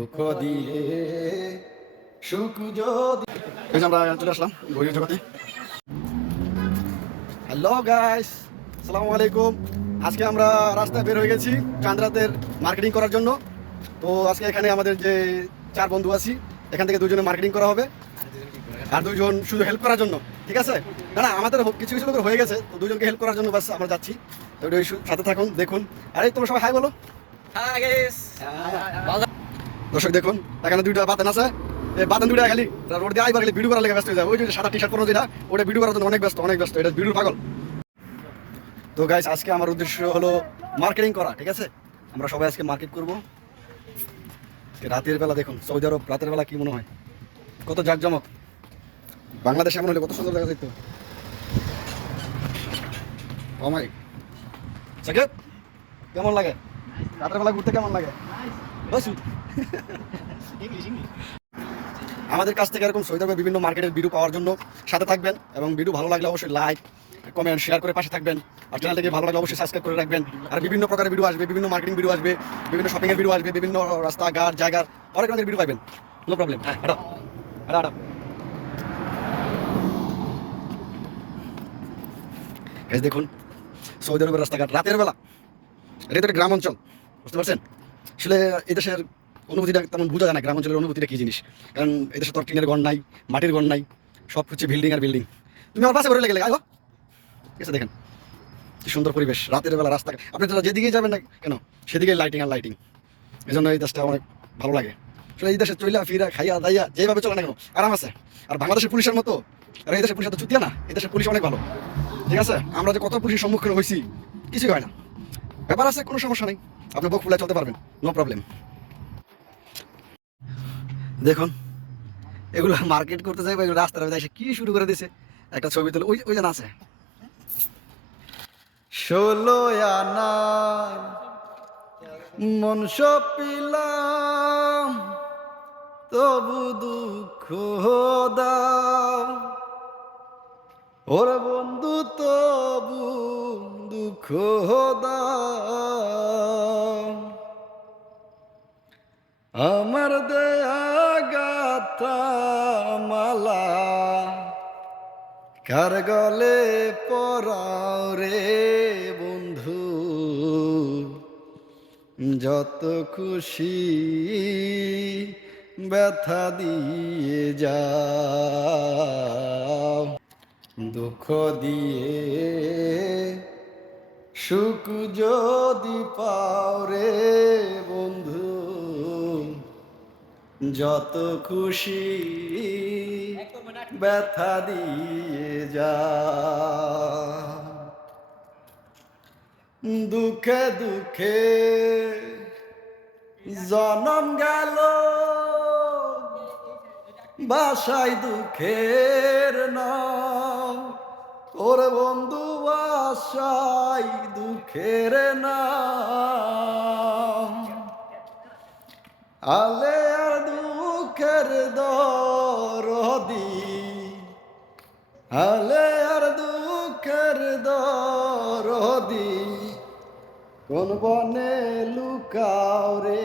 দুঃখ দিয়ে সুখ যদি আমরা চলে আসলাম ঘড়ির জগতে। হ্যালো গাইস, আসসালামু আলাইকুম। আজকে আমরা রাস্তায় বের হয়ে গেছি চাঁদরাতের মার্কেটিং করার জন্য। তো আজকে এখানে আমাদের যে 4 বন্ধু আছি, এখান থেকে 2 জনে মার্কেটিং করা হবে আর 2 জন শুধু হেল্প করার জন্য। ঠিক আছে? না আমাদের কিছু কিছু লোকের হয়ে গেছে, তো 2 জনকে হেল্প করার জন্য বাস আমরা যাচ্ছি। তো ওই সাথে থাকুন, দেখুন। আরে তোমরা সবাই হাই বলো। Hi guys. দর্শক দেখুন, এখানে 2টা বাতেন আছে। এই বাতেন 2টা খালি রোড দিয়ে আইবার খালি ভিডিও করার লেগে ব্যস্ত হয়ে যায়। ওই যে সাদা টি শার্ট পরনো যেটা, ওটা ভিডিও করার জন্য অনেক ব্যস্ত। এটা ভিডিওর পাগল। তো গাইস, আজকে আমার উদ্দেশ্য হলো মার্কেটিং করা। ঠিক আছে, আমরা সবাই আজকে মার্কেট করব। রাতের বেলা দেখুন, সৌদি আরব রাতের বেলা কি মনে হয়, কত জাঁকজমক। বাংলাদেশে এমন হলে কত সুন্দর দেখা যেত। ও মাই সাকিব, কেমন লাগে রাতের বেলা ঘুরতে? কেমন লাগে? আমাদের কাছ থেকে এরকম সৌদি আরবের বিভিন্ন মার্কেটের ভিডিও পাওয়ার জন্য সাথে থাকবেন, এবং ভিডিও ভালো লাগলে অবশ্যই লাইক কমেন্ট শেয়ার করে পাশে থাকবেন। আর চ্যানেলটাকে ভালো লাগলে অবশ্যই সাবস্ক্রাইব করে রাখবেন। আর বিভিন্ন প্রকারের ভিডিও আসবে, বিভিন্ন মার্কেটিং ভিডিও আসবে, বিভিন্ন শপিংয়ের ভিডিও আসবে, বিভিন্ন রাস্তাঘাট জায়গার অনেক রকমের ভিডিও পাবেন। No problem. হ্যাঁ, দেখুন সৌদি আরবের রাস্তাঘাট রাতের বেলা। এটা তো একটা গ্রাম অঞ্চল, বুঝতে পারছেন? আসলে এই দেশের অনুভূতিটা তেমন বোঝা যায় না, গ্রাম অঞ্চলের অনুভূতিটা কী জিনিস। কারণ এদেশে তো টিনের ঘর নাই, মাটির ঘর নাই, সব হচ্ছে বিল্ডিং আর বিল্ডিং। তুমি আমার পাশে বেরোলে গেলে আইলো, ঠিক আছে? দেখেন কি সুন্দর পরিবেশ রাতের বেলা রাস্তাঘাট। আপনি যেদিকেই যাবেন না কেন, সেদিকে লাইটিং আর লাইটিং। এই জন্য এই দেশটা অনেক ভালো লাগে। আসলে এই দেশে চইলা ফিরা খাইয়া দাইয়া যেভাবে চলে না কেন আরাম আছে। আর বাংলাদেশের পুলিশের মতো আর এই দেশের পুলিশ তো চুতিয়া না। এই দেশের পুলিশ অনেক ভালো। ঠিক আছে, আমরা যে কত পুলিশের সম্মুখীন হয়েছি, কিছুই হয় না। ব্যাপার আছে, কোনো সমস্যা নেই, আপনি বুক ফুলে চলতে পারবেন, নো প্রবলেম। দেখুন এগুলো মার্কেট করতে যাই, এগুলো রাস্তার মধ্যে এসে কি শুরু করে দিছে। একটা ছবি তুলে ওই যেন আছে 16 আনা মন সপিলাম, তবু দুঃখ দাও ওর বন্ধু, তবু দুঃখ দাও। আমার দেয়া গাথা মালা কার গলে পরাও রে বন্ধু, যত খুশি ব্যথা দিয়ে যাও। দুঃখ দিয়ে সুখ যদি পাও রে বন্ধু, যত খুশি ব্যথা দিয়ে যাও। দুঃখে দুঃখে জনম গেল, বাসায় দুঃখের নাম ওর বন্ধু, বাসায় দুঃখের নাম। আলে আর দুঃখের দরদি, আলে আর দুঃখের দরদি, কোন বনে লুকাও রে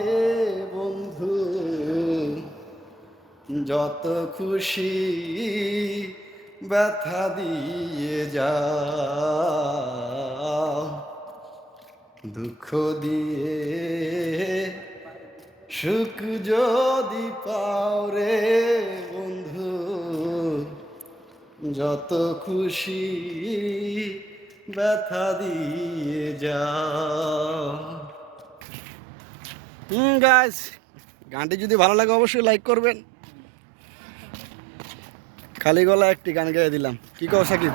বন্ধু, যত খুশি ব্যথা দিয়ে যাও। দুঃখ দিয়ে সুখ যদি পাও রে বন্ধু, যত খুশি ব্যথা দিয়ে যাও। গাইস, গানটি যদি ভালো লাগে অবশ্যই লাইক করবেন। খালি গলা একটি গান গাইয়ে দিলাম, কি কও সাকিব?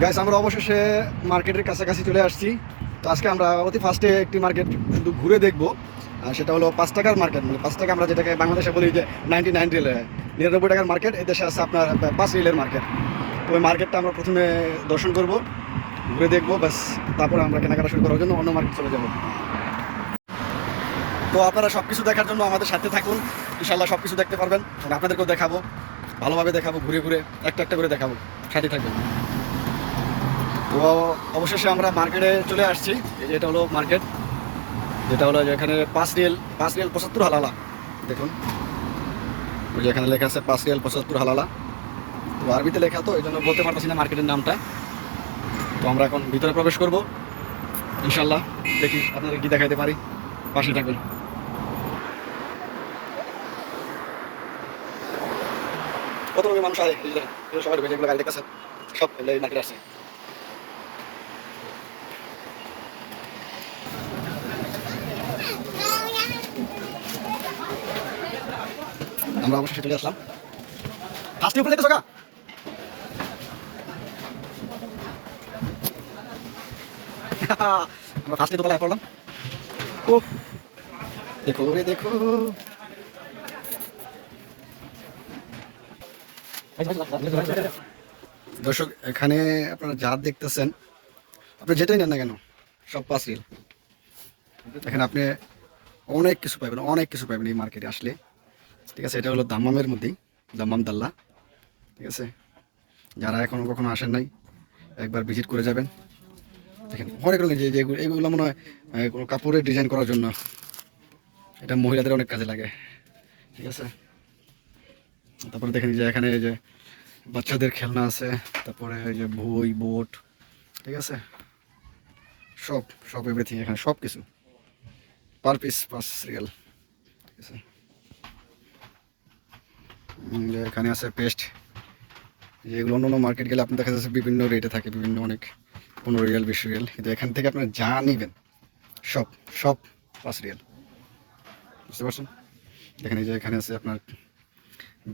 গাইস, আমরা অবশেষে মার্কেটের কাছাকাছি চলে আসছি। তো আজকে আমরা অতি ফার্স্টে একটি মার্কেট শুধু ঘুরে দেখবো, সেটা হলো 5 টাকার মার্কেট। মানে 5 টাকা আমরা যেটাকে বাংলাদেশে বলি যে 99 রিল, 99 টাকার মার্কেট। এই দেশে আছে আপনার 5 রিলের মার্কেট। তো ওই মার্কেটটা আমরা প্রথমে দর্শন করব, ঘুরে দেখবো, ব্যাস তারপর আমরা কেনাকাটা শুরু করার জন্য অন্য মার্কেট চলে যাবো। তো আপনারা সব কিছু দেখার জন্য আমাদের সাথে থাকুন, ইনশাল্লাহ সব কিছু দেখতে পারবেন। আপনাদেরকেও দেখাবো, ভালোভাবে দেখাবো, ঘুরে ঘুরে একটা করে দেখাবো, সাথে থাকবেন। তো অবশেষে আমরা মার্কেটে চলে আসছি। এই যে এটা হলো মার্কেট, যেটা হলো যে এখানে 5 রিয়াল 75 হালালা। দেখুন ওই যে এখানে লেখা আছে 5 রিয়াল 75 হালালা। তো আরবিতে লেখা, তো এই জন্য বলতে পারতেছি না মার্কেটের নামটা। তো আমরা এখন ভিতরে প্রবেশ করব ইনশাল্লাহ। দেখি আপনাদের কি দেখাইতে পারি, পাশে থাকবেন। কত রকমের মানুষ আছে, সবাই ঢুকে যেগুলো গাড়ি দেখতেছে সব এই মার্কেটে আসছে। আমরা অবশ্যই চলে আসলাম। ফার্স্টে উপরে দেখতেছো? আমরা ফার্স্টে দোতলায় পড়লাম। ও দেখো রে দেখো, দর্শক এখানে আপনারা যা দেখতেছেন, আপনি যেটাই নেন না কেন সব 5 রিয়াল। এখানে আপনি অনেক কিছু পাবেন এই মার্কেটে আসলে। ঠিক আছে, এটা হলো দাম্মামের মধ্যেই, দাম্মাম দাল্লা। ঠিক আছে, যারা এখনো কখনো আসেন নাই একবার ভিজিট করে যাবেন। দেখেন অনেক রকমের যে এগুলো মনে হয় কোনো কাপড়ের ডিজাইন করার জন্য, এটা মহিলাদের অনেক কাজে লাগে। ঠিক আছে, তারপরে দেখেন যে এখানে এই যে বাচ্চাদের খেলনা আছে, তারপরে এই যে বই বোট। ঠিক আছে, সব সব এভরিথিং এখানে সব কিছু পার পিস 5 রিয়াল। ঠিক আছে, এখানে আছে পেস্ট, যেগুলো অন্য মার্কেট গেলে আপনি দেখা যাচ্ছে বিভিন্ন রেটে থাকে, বিভিন্ন অনেক 15 রিয়াল 20 রিয়াল, কিন্তু এখান থেকে আপনার যা নিবেন সব সব 5 রিয়াল। বুঝতে পারছেন? দেখেন এই যে এখানে আছে আপনার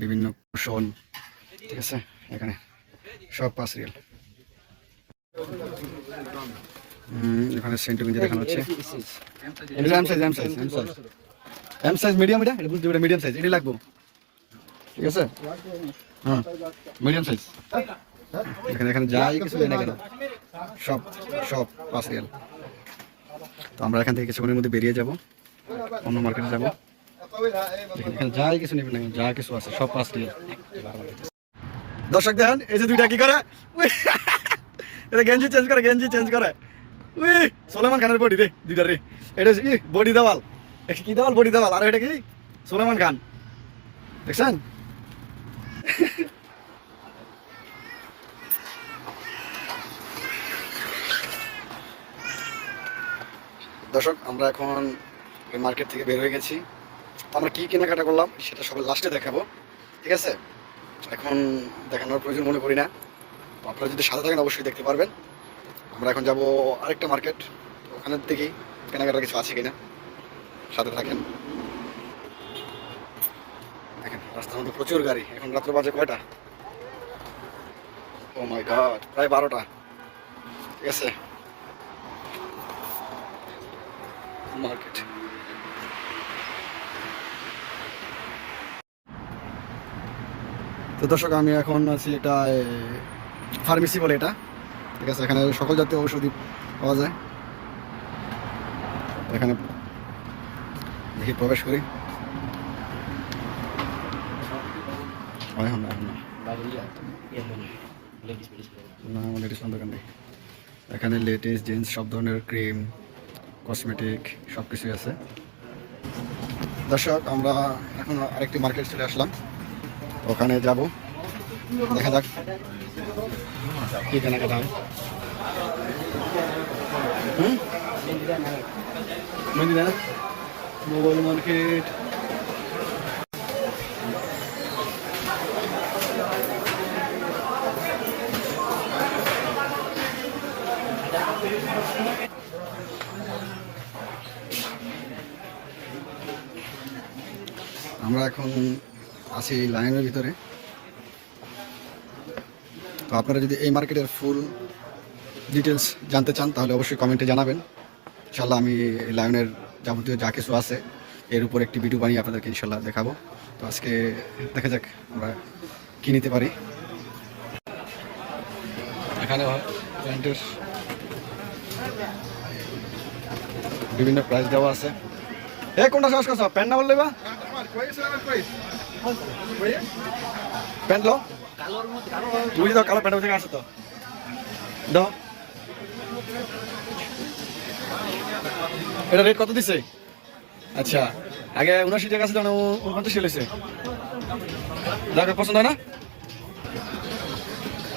বিভিন্ন কুশন। ঠিক আছে, এখানে সব 5 রিয়াল। এখানে সেন্টু গেঞ্জি দেখানো হচ্ছে। এটা এম সাইজ মিডিয়াম, এটা বুঝতে পারে মিডিয়াম সাইজ এটাই লাগবো। ঠিক আছে, হ্যাঁ মিডিয়াম সাইজ। এখানে যাই কিছু নেই না কেন সব সব 5 রিয়াল। তো আমরা এখান থেকে কিছুক্ষণের মধ্যে বেরিয়ে যাব, অন্য মার্কেটে যাব। এখানে যাই কিছু নেবেন না, যা কিছু আছে সব 5 রিয়াল। দর্শক দেখেন এই যে দুইটা কি করে, এটা গেঞ্জি চেঞ্জ করে। উই সোলেমান খানের বডি রে দুইটা রে। এটা বডি দেওয়াল, কি দেওয়াল বডি দেওয়াল, আর এটা কি সোলেমান খান, দেখছেন? দর্শক আমরা এখন ওই মার্কেট থেকে বের হয়ে গেছি। আমরা কি কেনাকাটা করলাম সেটা সবাই লাস্টে দেখাবো। ঠিক আছে, এখন দেখানোর প্রয়োজন মনে করি না। আপনারা যদি সাথে থাকেন অবশ্যই দেখতে পারবেন। আমরা এখন যাব আরেকটা মার্কেট, ওখানের থেকেই কেনাকাটা কিছু আছে কিনা, সাথে থাকেন। দেখেন রাস্তার মধ্যে প্রচুর গাড়ি। এখন রাত্র বাজে কয়টা? ও মাই গড, প্রায় 12টা। ঠিক আছে, মার্কেট। তো দর্শক আমি এখন আছি এটা ফার্মেসি বলে এটা। ঠিক আছে, এখানে সকল জাতীয় ঔষধি পাওয়া যায়। এখানে দেখি প্রবেশ করি। এখানে লেডিস জিন্স সব ধরনের ক্রিম কসমেটিক সব কিছুই আছে। দর্শক আমরা এখন আরেকটি মার্কেট চলে আসলাম, ওখানে যাব, দেখা যাক কি কেনাকাটা হয়। Mobile market. আমরা এখন আছি লাইনের ভিতরে। তো আপনারা যদি এই মার্কেটের ফুল ডিটেলস জানতে চান তাহলে অবশ্যই কমেন্টে জানাবেন। ইনশাল্লাহ আমি এই লায়নের যাবতীয় যা কিছু আছে এর উপর একটি ভিডিও বানিয়ে আপনাদেরকে ইনশাল্লাহ দেখাবো। তো আজকে দেখা যাক আমরা কী নিতে পারি। এখানে প্যান্টের বিভিন্ন প্রাইস দেওয়া আছে। কোনটা সাহস করছো? প্যান্ট না বললে বা প্যান্ট লো, বুঝি দাও, কালো প্যান্ট থেকে আসো তো দাও। এটা রেট কত দিছে? আচ্ছা, আগে 79 টাকা ছিল না, 49 চলেছে। দেখো পছন্দ হয় না?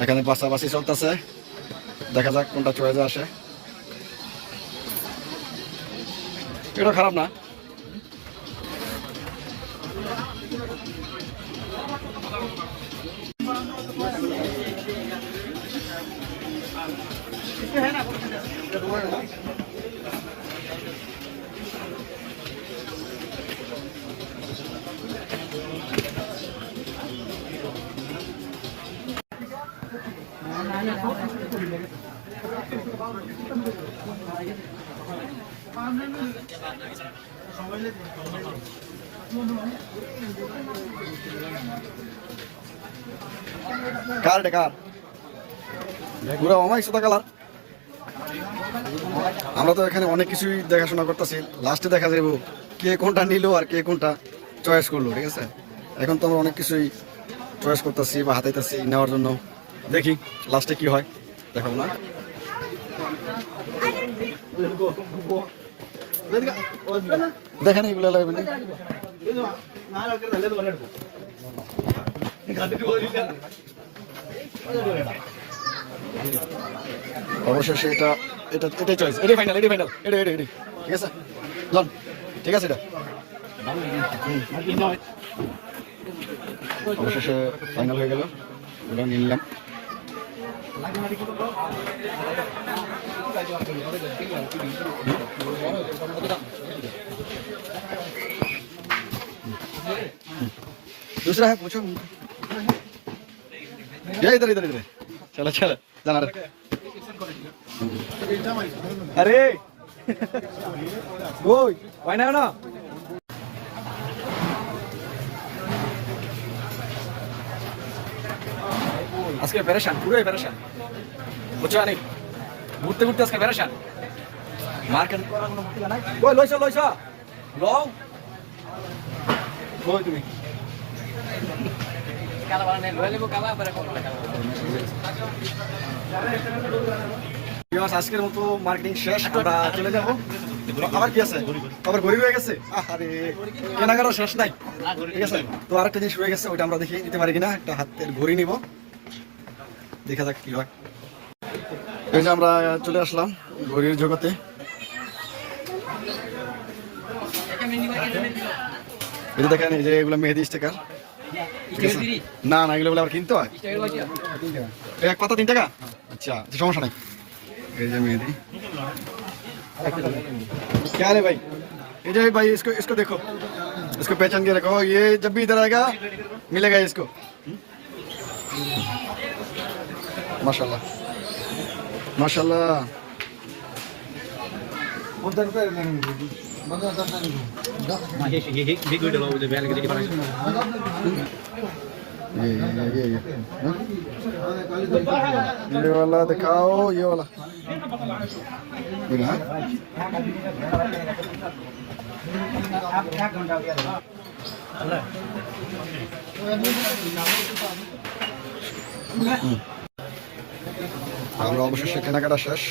এখানে পাশাপাশি চলতেছে, দেখা যাক কোনটা চয়েসে আসে। এটা খারাপ না। কার এটা কার? পুরো অমাইক সাদা কালার। আমরা তো এখানে অনেক কিছুই দেখাশোনা করতেছি, লাস্টে দেখা যাবো কে কোনটা নিল আর কে কোনটা চয়েস করলো। ঠিক আছে, এখন তো আমরা অনেক কিছুই চয়েস করতেছি বা হাতাইতেছি নেওয়ার জন্য। দেখি লাস্টে কি হয়, দেখাবো না। দেখেন এগুলো লাগবে না। অবশেষে এটা এটা এটাই চয়েস, এটাই ফাইনাল, এটাই ফাইনাল, এটা এটা এটাই। ঠিক আছে লন, ঠিক আছে এটা অবশেষে ফাইনাল হয়ে গেল, ওটা নিলাম। दूसरा है पूछो। ये इधर इधर इधर चलो चलो जाना रे। अरे ওই হয় না না আজকে পেরেশান, পুরোই পেরেশান বুঝছো অনেক, ঘুরতে ঘুরতে আজকে পেরেশান। মার্কেট করার কোনো মুক্তি নাই। ওই লইছো লইছো লও ওই তুমি কালা বানানে লই লেবো কালা পরে কোন টাকা। বিয়াস আজকের মতো মার্কেটিং শেষ, আমরা চলে যাব। আবার কি আছে, আবার ঘড়ি হয়ে গেছে। আরে কেনাকাটা শেষ নাই। ঠিক আছে, তো আরেকটা জিনিস রয়ে গেছে, ওইটা আমরা দেখি নিতে পারি কিনা। একটা হাতের ঘড়ি নিব, দেখা যাক কি হয়। এই যে আমরা চলে আসলাম ঘড়ির জগতে। এই যে দেখেন, এই যে এগুলো মেহেদি স্টিকার। না না, এগুলো বলে আবার কিনতে হয়। এক পাতা 3 টাকা। আচ্ছা সমস্যা নাই। এই যে মেহেদি क्या है भाई, ये जो भाई इसको देखो, इसको पहचान के रखो। ये जब भी इधर आएगा मिलेगा इसको। माशाल्लाह माशाल्लाह। ये वाला दिखाओ, ये वाला আমরা অবশেষে কেনাকাটা শেষ।